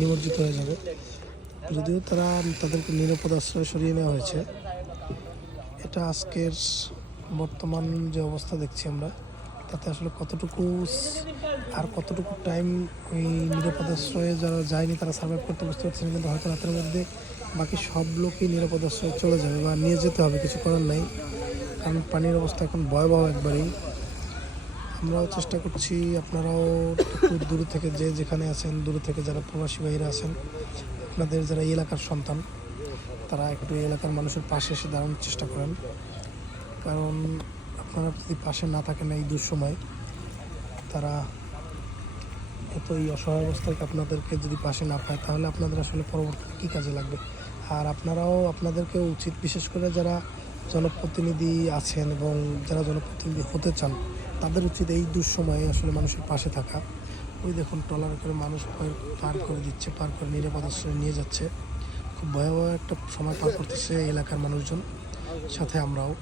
নিমজ্জিত হয়ে যাবে। যদিও তারা তাদেরকে নিরাপদ আশ্রয় সরিয়ে নেওয়া হয়েছে। এটা আজকের বর্তমান যে অবস্থা দেখছি আমরা, তাতে আসলে কতটুকু আর কতটুকু টাইম ওই নিরাপদ আশ্রয়ে যারা যায়নি, তারা সার্ভাইভ করতে বুঝতে পারছে না। কিন্তু হয়তো রাতের মধ্যে বাকি সব লোকই নিরাপদ আশ্রয়ে চলে যাবে বা নিয়ে যেতে হবে, কিছু করার নাই। কারণ পানির অবস্থা এখন ভয়াবহ একবারেই। আমরাও চেষ্টা করছি আপনারাও দূর থেকে যে যেখানে আছেন, দূর থেকে যারা প্রবাসী ভাইরা আছেন, আপনাদের যারা এলাকার সন্তান, তারা একটু এলাকার মানুষের পাশে এসে দাঁড়ানোর চেষ্টা করেন। কারণ আপনারা যদি পাশে না থাকেন এই দুঃসময়, তারা এত এই অসহায় অবস্থায় আপনাদেরকে যদি পাশে না পায়, তাহলে আপনাদের আসলে পরবর্তীতে কী কাজে লাগবে? আর আপনারাও আপনাদেরকে উচিত, বিশেষ করে যারা জনপ্রতিনিধি আছেন এবং যারা জনপ্রতিনিধি হতে চান, তাদের উচিত এই দুঃসময়ে আসলে মানুষের পাশে থাকা। ওই দেখুন ট্রলার করে মানুষ পার- করে দিচ্ছে, পার করে নিরাপদ আশ্রয়ে নিয়ে যাচ্ছে। খুব ভয়াবহ একটা সময় পার করতেছে এলাকার মানুষজন, সাথে আমরাও।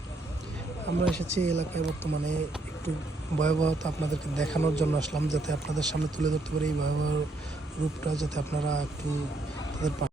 আমরা এসেছি এলাকায় বর্তমানে একটু ভয়াবহতা আপনাদেরকে দেখানোর জন্য আসলাম, যাতে আপনাদের সামনে তুলে ধরতে পারি এই ভয়াবহ রূপটা, যাতে আপনারা একটু তাদের